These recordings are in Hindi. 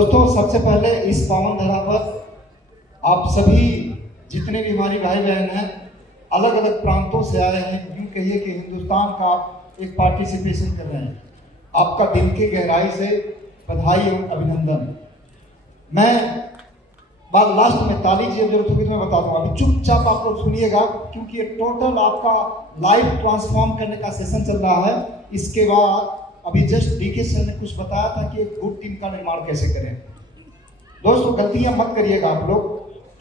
दोस्तों, सबसे पहले इस पावन धरा पर आप सभी जितने भी हमारी भाई बहन हैं अलग अलग प्रांतों से आए हैं, यूँ कहिए कि हिंदुस्तान का आप एक पार्टिसिपेशन कर रहे हैं। आपका दिल की गहराई से बधाई और अभिनंदन। मैं बात लास्ट में ताली की जरूरत होगी तो मैं बता दूंगा, अभी चुपचाप आप लोग सुनिएगा क्योंकि ये टोटल आपका लाइफ ट्रांसफॉर्म करने का सेशन चल रहा है। इसके बाद अभी जस्ट डीके सर ने कुछ बताया था कि एक गुड टीम का निर्माण कैसे करें। दोस्तों, गलतियां मत करिएगा आप लोग,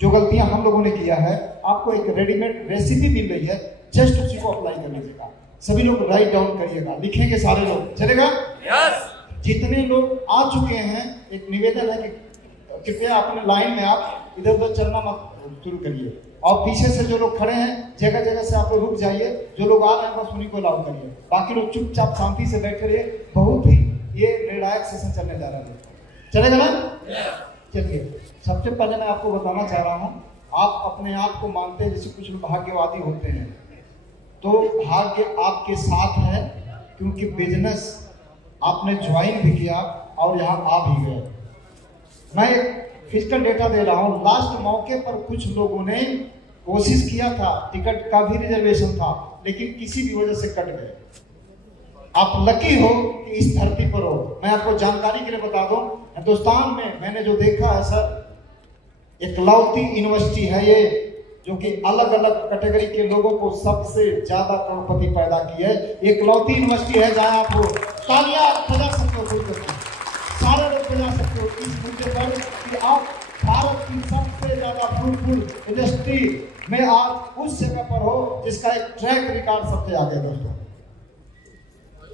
जो गलतियां हम लोगों ने किया है। आपको एक रेडीमेड रेसिपी मिल रही है, जस्ट उसी को अप्लाई कर लीजिएगा। सभी लोग राइट डाउन करिएगा, लिखेंगे सारे लोग, चलेगा? यस। जितने लोग आ चुके हैं, एक निवेदन है कि कृपया अपने लाइन में आप इधर उधर चलना मत शुरू करिए, और पीछे से जो लोग खड़े हैं जगह जगह से आप लोग रुक जाइए। जो लोग आ रहे हैं बस उन्हीं को अलाउ करिए, बाकी लोग चुपचाप शांति से बैठे रहिए। बहुत ही ये निर्णायक सेशन चलने जा रहा है, चलेगा ना? चलिए, सबसे पहले मैं आपको बताना चाह रहा हूँ, आप अपने आप को मानते हैं जैसे कुछ लोग भाग्यवादी होते हैं, तो भाग्य आपके साथ है क्योंकि बिजनेस आपने ज्वाइन भी किया और यहाँ आ भी गए। मैं एक फिजिकल डेटा दे रहा हूँ, लास्ट मौके पर कुछ लोगों ने कोशिश किया था, टिकट का भी रिजर्वेशन था, लेकिन किसी भी वजह से कट गए। आप लकी हो कि इस धरती पर हो। मैं आपको जानकारी के लिए बता दूं, हिंदुस्तान में मैंने जो देखा है सर, इकलौती यूनिवर्सिटी है ये जो कि अलग अलग कैटेगरी के लोगों को सबसे ज्यादा करोड़पति पैदा की है। इकलौती यूनिवर्सिटी है जहां आप तालियां बजा सकते हो, सारे लोग बजा सकते हो इस मुद्दे पर कि आप भारत की सबसे ज्यादा फ्रूटफुल इंडस्ट्री में आज उस जगह पर हो जिसका एक ट्रैक रिकॉर्ड सबसे आगे। दोस्तों,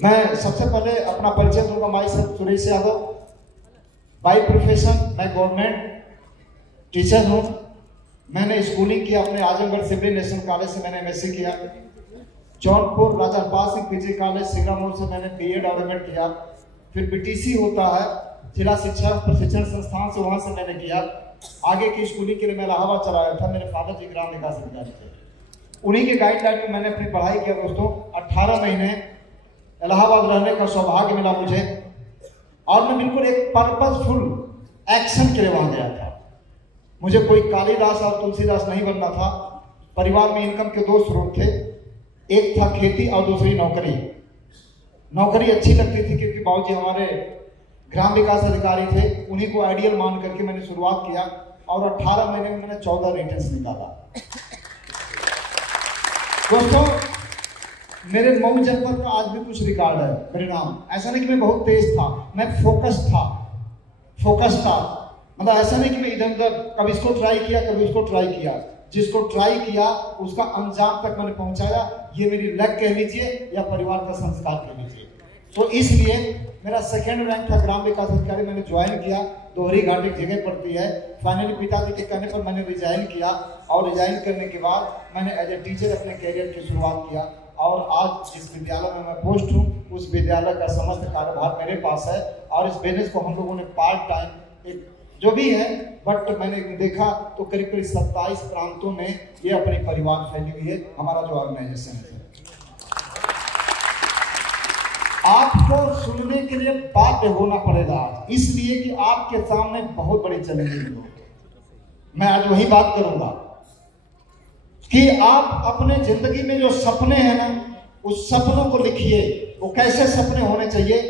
मैं सबसे पहले अपना परिचय दूंगा। My self Suresh Yadav, by profession मैं गवर्नमेंट टीचर हूँ। मैंने स्कूलिंग किया अपने आजमगढ़ सिवली नेशनल कॉलेज से, मैंने एमएससी किया। Jaunpur Raja Harpal Singh PG college Singapore से मैंने बीएड और एमएड किया। फिर बीटीसी होता है जिला शिक्षा प्रशिक्षण संस्थान से, वहां से मैंने किया। आगे की स्कूलिंग के लिए मैं इलाहाबाद चला गया था, मेरे फादर जी ग्राम विकास अधिकारी थे, उन्हीं के गाइडलाइन में मैंने अपनी पढ़ाई किया। दोस्तों, 18 महीने इलाहाबाद रहने का सौभाग्य मिला मुझे, और मैं बिल्कुल एक पर्पसफुल एक्शन के लिए वहां गया था। मुझे कोई कालिदास और तुलसीदास नहीं बनना था। परिवार में इनकम के दो स्रोत थे, एक था खेती और दूसरी नौकरी। नौकरी अच्छी लगती थी क्योंकि बाबूजी हमारे ग्राम विकास अधिकारी थे, उन्हीं को आइडियल मान करके मैंने शुरुआत किया, और 18 महीने में मैंने 14 रिटर्न्स निकाला। दोस्तों, मेरे मऊ जनपद का आज भी कुछ रिकॉर्ड है परिणाम। ऐसा नहीं कि मैं बहुत तेज था, मैं फोकस था। मतलब ऐसा नहीं कि मैं इधर उधर कभी इसको ट्राई किया कभी उसको ट्राई किया। जिसको ट्राई किया उसका अंजाम तक मैंने पहुंचाया। ये मेरी लक कह लीजिए या परिवार का संस्कार कह लीजिए। तो इसलिए मेरा सेकेंड रैंक था ग्राम विकास अधिकारी, मैंने ज्वाइन किया। दोहरी घाट एक जगह पड़ती है। फाइनली पिताजी के कहने पर मैंने रिजाइन किया, और रिजाइन करने के बाद मैंने एज ए टीचर अपने कैरियर की शुरुआत किया, और आज जिस विद्यालय में मैं पोस्ट हूँ उस विद्यालय का समस्त कार्यभार मेरे पास है। और इस बिजनेस को हम लोगों ने पार्ट टाइम एक जो भी है, बट मैंने देखा तो करीब करीब 27 प्रांतों में ये अपने परिवार फैली हुई है हमारा जो ऑर्गेनाइजेशन है। आपको सुनने के लिए बाध्य होना पड़ेगा आज, इसलिए कि आपके सामने बहुत बड़ी चैलेंजिंग है। मैं आज वही बात करूंगा कि आप अपने जिंदगी में जो सपने हैं ना, उस सपनों को लिखिए। वो कैसे सपने होने चाहिए?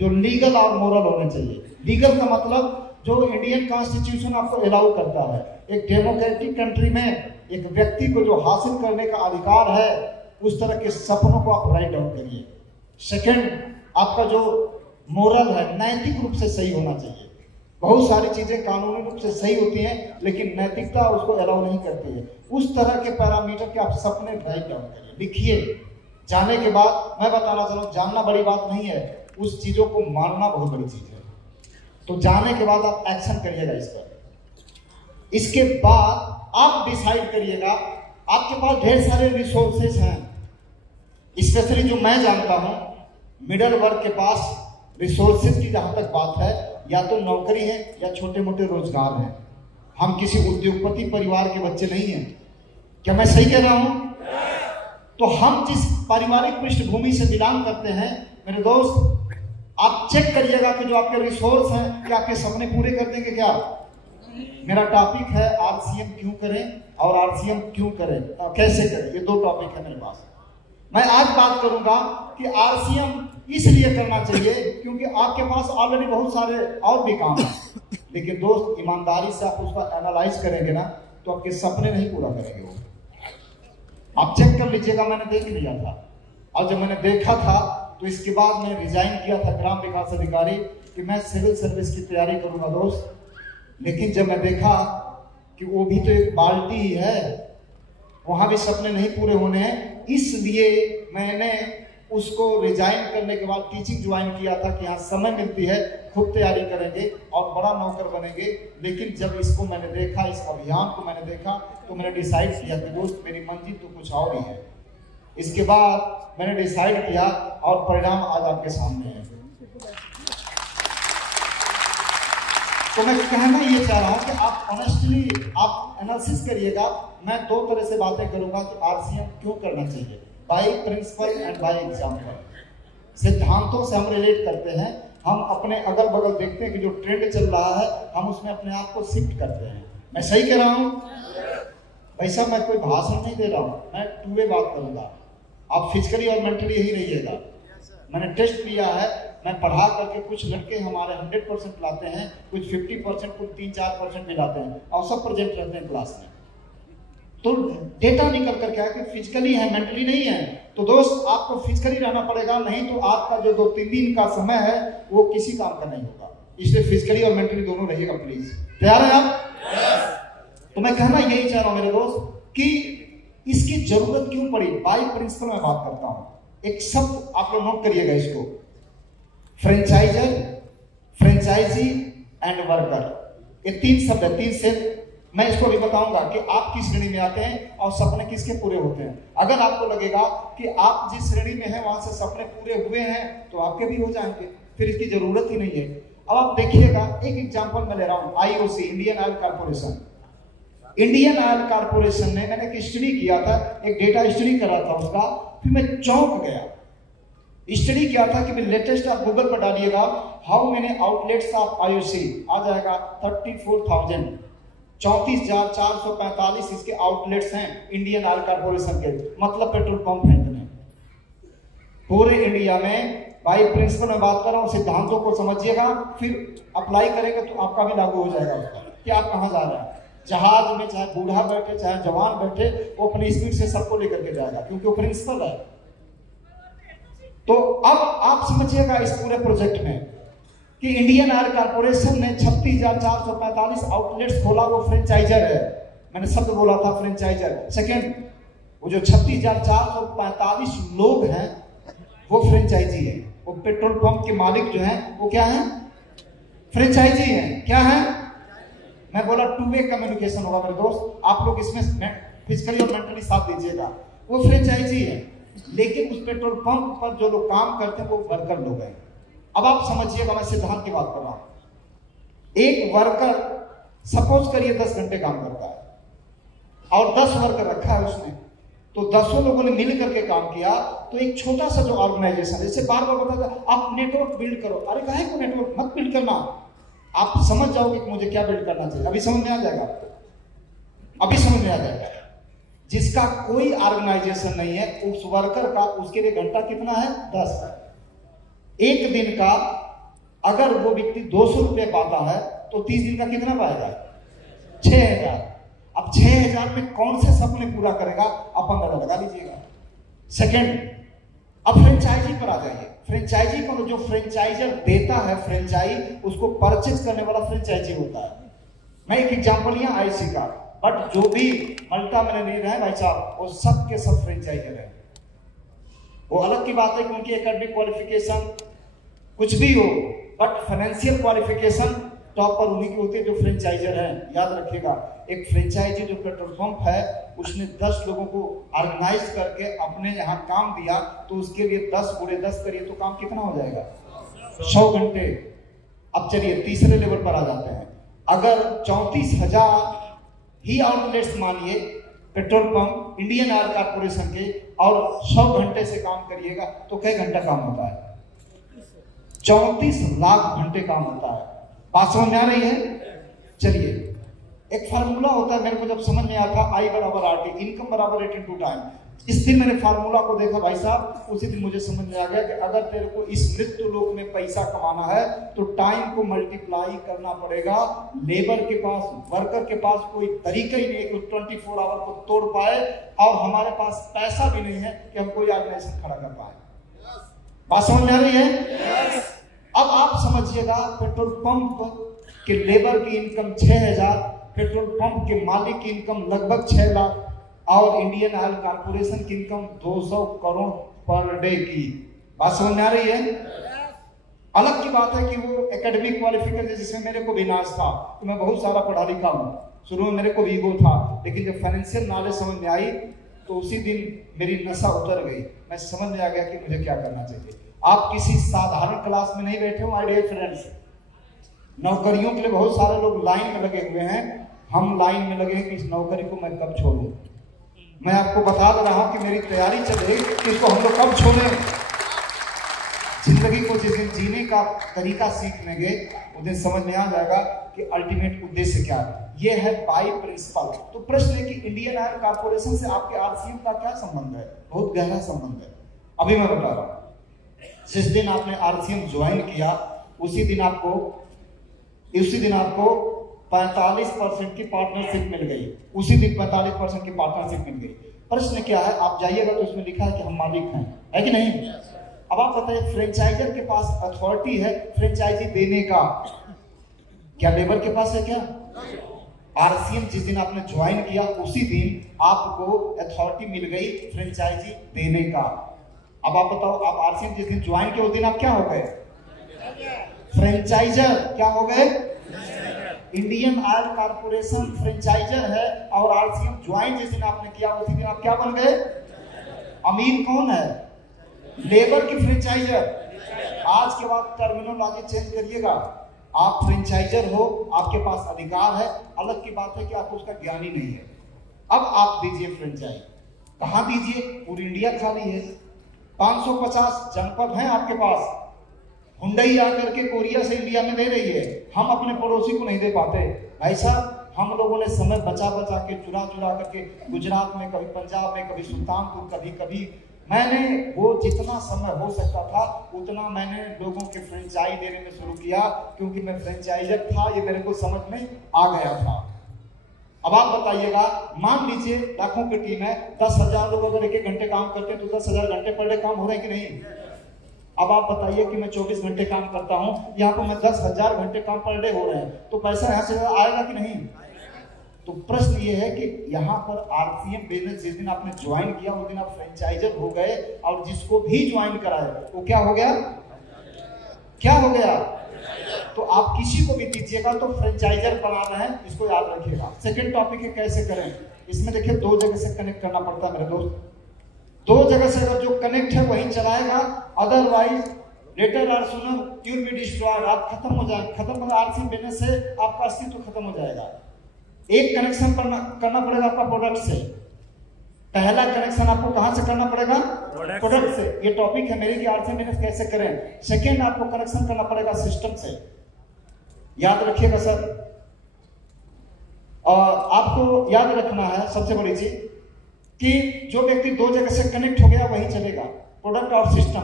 जो लीगल और मोरल होने चाहिए। लीगल का मतलब जो इंडियन कॉन्स्टिट्यूशन आपको अलाउ करता है। एक डेमोक्रेटिक कंट्री में एक व्यक्ति को जो हासिल करने का अधिकार है, उस तरह के सपनों को आप राइट डाउन करिए। सेकंड, आपका जो मोरल है नैतिक रूप से सही होना चाहिए। बहुत सारी चीजें कानूनी रूप से सही होती हैं, लेकिन नैतिकता उसको अलाउ नहीं करती है। उस तरह के पैरामीटर के आप सपने राइट डाउन करिए, लिखिए। जाने के बाद मैं बताना चाह रहा हूँ, जानना बड़ी बात नहीं है, उस चीजों को मानना बहुत बड़ी चीज है। तो जाने के बाद आप एक्शन करिएगा इस पर। इसके बाद आप डिसाइड करिएगा। आपके पास ढेर सारे रिसोर्सेज हैं, स्पेशली जो मैं जानता हूं, मिडिल वर्ग के पास रिसोर्सेज की जहां तक बात है, या तो नौकरी है या छोटे मोटे रोजगार हैं। हम किसी उद्योगपति परिवार के बच्चे नहीं हैं। क्या मैं सही कह रहा हूं? तो हम जिस पारिवारिक पृष्ठभूमि से बिलोंग करते हैं, मेरे दोस्त, आप चेक करिएगा कि जो आपके रिसोर्स हैं क्या आपके सपने पूरे कर देंगे क्या। मेरा टॉपिक है आरसीएम क्यों करें और आरसीएम क्यों करें, कैसे करें, ये दो टॉपिक है मेरे पास। मैं आज बात करूंगा कि आरसीएम इसलिए करना चाहिए क्योंकि आपके पास ऑलरेडी बहुत सारे और भी काम हैं, लेकिन दोस्त ईमानदारी से आप उसका एनालाइज करेंगे ना तो आपके सपने नहीं पूरा करेंगे वो। आप चेक कर लीजिएगा, मैंने देख लिया था और जब मैंने देखा था तो इसके बाद मैंने रिजाइन किया था ग्राम विकास अधिकारी कि मैं सिविल सर्विस की तैयारी करूंगा दोस्त। लेकिन जब मैं देखा कि वो भी तो एक बाल्टी ही है, वहां भी सपने नहीं पूरे होने हैं, इसलिए मैंने उसको रिजाइन करने के बाद टीचिंग ज्वाइन किया था कि हाँ समय मिलती है खूब तैयारी करेंगे और बड़ा नौकर बनेंगे। लेकिन जब इसको मैंने देखा, इस अभियान को मैंने देखा तो मैंने डिसाइड किया कि दोस्त मेरी मंजिल तो कुछ और ही है। इसके बाद मैंने डिसाइड किया और परिणाम आज आपके सामने है। तो मैं कहना ये चाह रहा हूं कि आप ऑनेस्टली आप एनालिसिस करिएगा। मैं दो तरह से बातें करूंगा कि आरसीएम क्यों करना चाहिए, by principle and by example. सिद्धांतों से हम रिलेट करते हैं, हम अपने अगल बगल देखते हैं कि जो ट्रेंड चल रहा है हम उसमें अपने आप को शिफ्ट करते हैं। मैं सही कह रहा हूं? वैसा मैं कोई भाषण नहीं दे रहा हूं, मैं टू वे बात करूंगा। आप फिजिकली और मेंटली यही रहिएगा। मैंने टेस्ट किया है, मैं पढ़ा करके कुछ लड़के हमारे 100% लाते हैं, कुछ 50%, कुछ 3-4% भी लाते हैं और सब प्रेजेंट रहते हैं क्लास में। तो डेटा निकल कर क्या है कि फिजिकली है, मेंटली नहीं है। तो दोस्त आपको फिजिकली रहना पड़ेगा, नहीं तो आपका जो 2-3 दिन का समय है वो किसी काम का नहीं होगा। इसलिए फिजिकली और मेंटली दोनों रहिएगा प्लीज। तैयार है आप? तो मैं कहना यही चाह रहा हूं मेरे दोस्त कि इसकी जरूरत क्यों पड़ी। बाय प्रिंसिपल में बात करता हूं। एक शब्द आप लोग नोट करिएगा इसको, फ्रेंचाइजर, फ्रेंचाइजी एंड वर्कर। ये 3 शब्द है, 3 से मैं इसको भी बताऊंगा कि आप किस श्रेणी में आते हैं और सपने किसके पूरे होते हैं। अगर आपको लगेगा कि आप जिस श्रेणी में हैं वहां से सपने पूरे हुए हैं तो आपके भी हो जाएंगे, फिर इसकी जरूरत ही नहीं है। अब आप देखिएगा, एक एग्जांपल मैं ले रहा हूं, IOC, Indian oil corporation. Indian oil corporation ने, मैंने एक स्टडी किया था, एक डेटा स्टडी करा था उसका, फिर मैं चौंक गया। स्टडी किया था कि लेटेस्ट आप गूगल पर डालिएगा how many outlets of IOC, आ जाएगा 34,000, 34,445 इसके आउटलेट्स हैं इंडियन ऑयल कॉर्पोरेशन के, मतलब पेट्रोल पंप हैं इतने पूरे इंडिया में। बाय प्रिंसिपल में बात कर रहा हूं, सिद्धांतों को समझिएगा, फिर अप्लाई करेंगे तो आपका भी लागू हो जाएगा उसका कि आप कहां जा रहे हैं। जहाज में चाहे बूढ़ा बैठे चाहे जवान बैठे, वो अपनी स्पीड से सबको लेकर के जाएगा क्योंकि वो प्रिंसिपल है। तो अब आप समझिएगा इस पूरे प्रोजेक्ट में कि इंडियन ऑयल कॉर्पोरेशन ने 36,445 आउटलेट्स खोला, वो फ्रेंचाइजर है। मैंने शब्द बोला था फ्रेंचाइजर। सेकंड, वो जो 36,445 लोग हैं वो फ्रेंचाइजी है। वो पेट्रोल पंप के मालिक जो हैं वो क्या है? फ्रेंचाइजी हैं। क्या है? मैं बोला टू वे कम्युनिकेशन होगा मेरे दोस्त, आप लोग इसमें फिजिकली और मेंटली साथ दीजिएगा। वो फ्रेंचाइजी है, लेकिन उस पेट्रोल पंप पर जो लोग काम करते हैं वो वर्कर लोग हैं। अब आप समझिएगा, मैं सिद्धांत की बात कर रहा हूं। एक वर्कर सपोज करिए 10 घंटे काम करता है और 10 वर्कर रखा है उसने, तो 10 लोगों ने मिल करके काम किया। तो एक छोटा सा जो ऑर्गेनाइजेशन, जैसे बार बार बताता आप नेटवर्क बिल्ड करो, अरे काहे को नेटवर्क मत बिल्ड करना, आप समझ जाओगे कि मुझे क्या बिल्ड करना चाहिए। अभी समझ में आ जाएगा आपको, अभी समझ में आ जाएगा। जिसका कोई ऑर्गेनाइजेशन नहीं है उस वर्कर का, उसके लिए घंटा कितना है? 10। एक दिन का अगर वो व्यक्ति 200 रुपये पाता है तो 30 दिन का कितना पाएगा? 6,000। अब 6,000 में कौन से सपने पूरा करेगा आप अंदाजा लगा लीजिएगा। सेकंड, अब फ्रेंचाइजी पर आ जाइए। फ्रेंचाइजी को जो फ्रेंचाइजर देता है फ्रेंचाइज, उसको परचेज करने वाला फ्रेंचाइजी होता है। मैं एक एग्जांपल लिया आईसी का, बट जो भी मल्टा मैनेजर है भाई साहब वो सब के सब फ्रेंचाइजर है। वो अलग की बात है कि उनकी एकेडमिक क्वालिफिकेशन कुछ भी हो, बट फाइनेंशियल क्वालिफिकेशन टॉप पर उन्हीं की होती है जो फ्रेंचाइजर है। याद रखिएगा, एक फ्रेंचाइजी जो पेट्रोल पंप है उसने 10 लोगों को ऑर्गेनाइज करके अपने यहाँ काम दिया, तो उसके लिए 10 × 10 करिए तो काम कितना हो जाएगा? 100 घंटे। अब चलिए तीसरे लेवल पर आ जाते हैं। अगर 34,000 ही आउटलेट्स मानिए petrol pump Indian oil corporation के, और 100 घंटे से काम करिएगा तो कई घंटा काम होता है? 34 लाख घंटे काम होता है। बात समझ में आ रही है? चलिए, एक फार्मूला होता है, मेरे को जब समझ में आया था I बराबर RT, इनकम बराबर रेट इनटू टाइम। इस दिन मैंने फार्मूला को देखा भाई साहब, उसी दिन मुझे समझ में आ गया कि अगर तेरे को इस मृत्यु लोक में पैसा कमाना है तो टाइम को मल्टीप्लाई करना पड़ेगा। लेबर के पास, वर्कर के पास कोई तरीका ही नहीं है कि 24 आवर को तोड़ पाए, और हमारे पास पैसा भी नहीं है कि हम कोई ऑर्गेनाइजेशन खड़ा कर पाए। बात समझ में आ रही है? अब आप समझिएगा, पेट्रोल पंप के लेबर की इनकम 6000, पेट्रोल पंप के मालिक की इनकम लगभग 6 लाख, और इंडियन ऑयल कॉर्पोरेशन की इनकम 200 करोड़ पर डे की। बात समझ में आ रही है? अलग की बात है कि वो एकेडमिक क्वालिफिकेशन जिसमें मेरे को भी नाज था, तो मैं बहुत सारा पढ़ा लिखा हूँ, शुरू में मेरे को भी ईगो था, लेकिन जब फाइनेंशियल नॉलेज समझ में आई तो उसी दिन मेरी नशा उतर गई। मैं समझ में आ गया कि मुझे क्या करना चाहिए। आप किसी साधारण क्लास में नहीं बैठे हो माय डियर फ्रेंड्स। नौकरियों के लिए बहुत सारे लोग लाइन में लगे हुए हैं, हम लाइन में लगे हैं कि इस नौकरी को मैं कब छोड़ूं। मैं आपको बता दे रहा हूं कि मेरी तैयारी चल रही कि इसको हम लोग कब छोड़ें। जिंदगी को जिस दिन जीने का तरीका सीख लेंगे उस दिन समझ में आ जाएगा कि अल्टीमेट उद्देश्य क्या है। ये है बाई प्रिंसिपल। तो प्रश्न है कि इंडियन ऑयल कॉर्पोरेशन से आपके आरसीएम का क्या संबंध है? बहुत गहरा संबंध है। अभी मैं बता रहा हूं। जिस दिन आपने आरसीएम ज्वाइन किया उसी दिन आपको 45% की पार्टनरशिप मिल गई। उसी दिन 45% की पार्टनरशिप मिल गई। प्रश्न क्या है, आप जाइएगा तो उसमें लिखा है कि हम मालिक हैं, है कि नहीं? अब आप बताइए, फ्रेंचाइजर के पास अथॉरिटी है फ्रेंचाइजी देने का, क्या लेबर के पास है? क्या आरसीएम जिस दिन आपने ज्वाइन किया उसी दिन आपको अथॉरिटी मिल गई फ्रेंचाइजी देने का। अब आप बताओ, आप आरसीएम जिस दिन ज्वाइन किया उस दिन आप क्या हो गए? फ्रेंचाइजर। क्या हो गए? इंडियन ऑयल कॉर्पोरेशन फ्रेंचाइजर है और आरसीएम ज्वाइन जिस दिन आपने किया उसी दिन आप क्या बन गए? अमीर कौन है? लेबर की फ्रेंचाइजर। आज के बाद टर्मिनोलॉजी चेंज करिएगा। आप फ्रेंचाइजर हो, आपके पास अधिकार है, अलग की बात है कि आप उसका ज्ञानी नहीं है। अब आप दीजिए फ्रेंचाइज। कहां दीजिए? पूरी इंडिया खाली है, 550 जनपद हैं आपके पास। हुंडई आकर के कोरिया से इंडिया में दे रही है, हम अपने पड़ोसी को नहीं दे पाते। भाई साहब, हम लोगों ने समय बचा बचा के चुरा करके गुजरात में, कभी पंजाब में, कभी सुल्तानपुर, कभी मैंने वो जितना समय हो सकता था उतना मैंने लोगों के फ्रेंचाइज देने में शुरू किया, क्योंकि मैं फ्रेंचाइजर था, ये मेरे को समझ में आ गया था। अब आप बताइएगा, मान लीजिए लाखों की टीम है, 10,000 लोग अगर 1-1 घंटे काम करते हैं तो 10,000 घंटे पर डे काम हो रहे हैं कि नहीं? अब आप बताइए कि मैं 24 घंटे काम करता हूं, यहाँ पर मैं 10,000 घंटे काम पर डे हो रहे हैं, तो पैसा यहाँ से आएगा कि नहीं? तो प्रश्न ये है कि यहाँ पर आरसीएम बिजनेस जिस दिन आपने ज्वाइन किया उस दिन आप फ्रेंचाइजर हो गए, और जिसको भी ज्वाइन कराए वो क्या हो गया? क्या हो गया? तो आप किसी को भी दीजिएगा तो फ्रेंचाइजर बना रहे हैं, इसको याद रखिएगा। सेकंड टॉपिक है कैसे करें। इसमें देखिए 2 जगह से कनेक्ट करना पड़ता है मेरे दोस्त। 2 जगह से अगर जो कनेक्ट है वही चलाएगा, otherwise later or sooner you will be destroyed. आप खत्म हो जाएंगे, खत्म हो आरसीएम बिजनेस से आपका अस्तित्व खत्म हो जाएगा। एक कनेक्शन करना पड़ेगा आपका प्रोडक्ट से। पहला कनेक्शन आपको कहां से करना पड़ेगा? प्रोडक्ट से। ये टॉपिक है मेरे कि आरसीएम बिजनेस कैसे करें। सेकंड, आपको कनेक्शन करना पड़ेगा सिस्टम से। याद रखिएगा सर, और आपको याद रखना है सबसे बड़ी चीज कि जो व्यक्ति 2 जगह से कनेक्ट हो गया वही चलेगा, प्रोडक्ट और सिस्टम।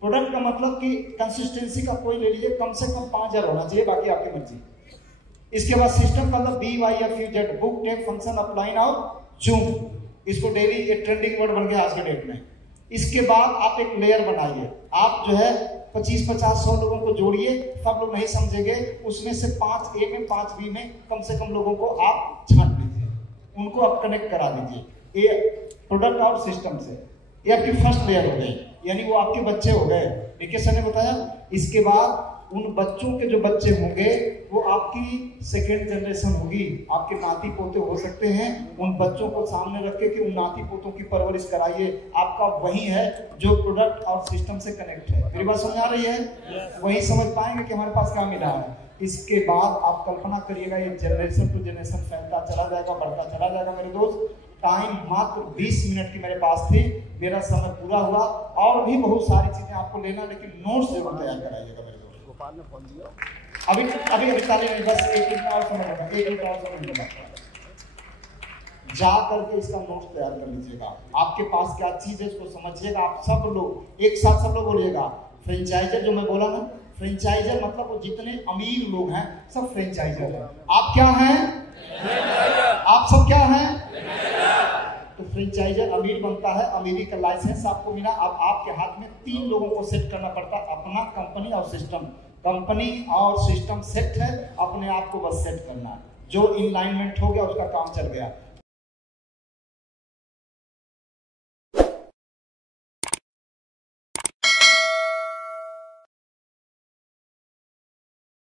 प्रोडक्ट का मतलब कि कंसिस्टेंसी का कोई ले लीजिए, कम से कम 5000 होना चाहिए, बाकी आपकी मर्जी। इसके बाद सिस्टम का मतलब BYFUZ, book, tech, function, upline और जूम। इसको डेली ये ट्रेंडिंग वर्ड बन गया आज के डेट में। इसके बाद आप एक लेयर बनाइए। आप जो है 25, 50, 100 लोगों को जोड़िए, सब लोग नहीं समझेंगे, उसमें से 5A में 5B में कम से कम लोगों को आप छांट लीजिए, उनको आप कनेक्ट करा दीजिए। ये प्रोडक्ट और सिस्टम से ये आपकी फर्स्ट लेयर हो गई, यानी वो आपके बच्चे हो गए। देखिए सर ने बताया। इसके बाद उन बच्चों के जो बच्चे होंगे वो आपकी सेकेंड जनरेशन होगी, आपके नाती पोते हो सकते हैं। उन बच्चों को सामने रख के कि उन नाती पोतों की परवरिश कराइए। आपका वही है जो प्रोडक्ट और सिस्टम से कनेक्ट है। मेरी बात समझ आ रही है? वही समझ पाएंगे कि हमारे पास क्या मिला है। इसके बाद आप कल्पना करिएगा, ये जनरेशन टू जनरेशन फैलता चला जाएगा, बढ़ता चला जाएगा। मेरे दोस्त, टाइम मात्र 20 मिनट की मेरे पास थी, मेरा समय पूरा हुआ। और भी बहुत सारी चीजें आपको लेना, लेकिन नोट्स जरूर तैयार कराइएगा मेरे दोस्त। अभी ताली नहीं, बस एक मिनट और समय लगा, एक मिनट और समय लगा। जा करके इसका नोट्स तैयार कर लीजिएगा। आपके पास क्या चीज है इसको समझिएगा। आप सब लोग एक साथ सब लोग बोलिएगा फ्रेंचाइजर। जो मैं बोला ना, फ्रेंचाइजर मतलब वो जितने अमीर लोग हैं सब फ्रेंचाइजर हैं। आप क्या हैं? आप सब क्या हैं? तो फ्रेंचाइजर अमीर बनता है, अमीरी का लाइसेंस आपको मिला। अब आपके हाथ में 3 लोगों को सेट करना पड़ता है, अपना, कंपनी और सिस्टम। कंपनी और सिस्टम सेट है, अपने आप को बस सेट करना है। जो इनलाइनमेंट हो गया उसका काम चल गया।